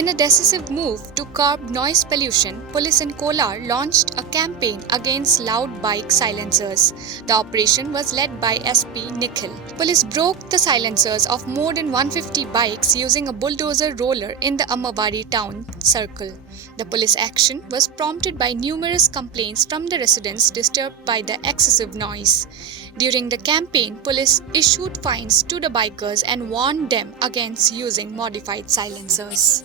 In a decisive move to curb noise pollution, police in Kolar launched a campaign against loud bike silencers. The operation was led by SP Nikhil. Police broke the silencers of more than 150 bikes using a bulldozer roller in the Ammavari Town Circle. The police action was prompted by numerous complaints from the residents disturbed by the excessive noise. During the campaign, police issued fines to the bikers and warned them against using modified silencers.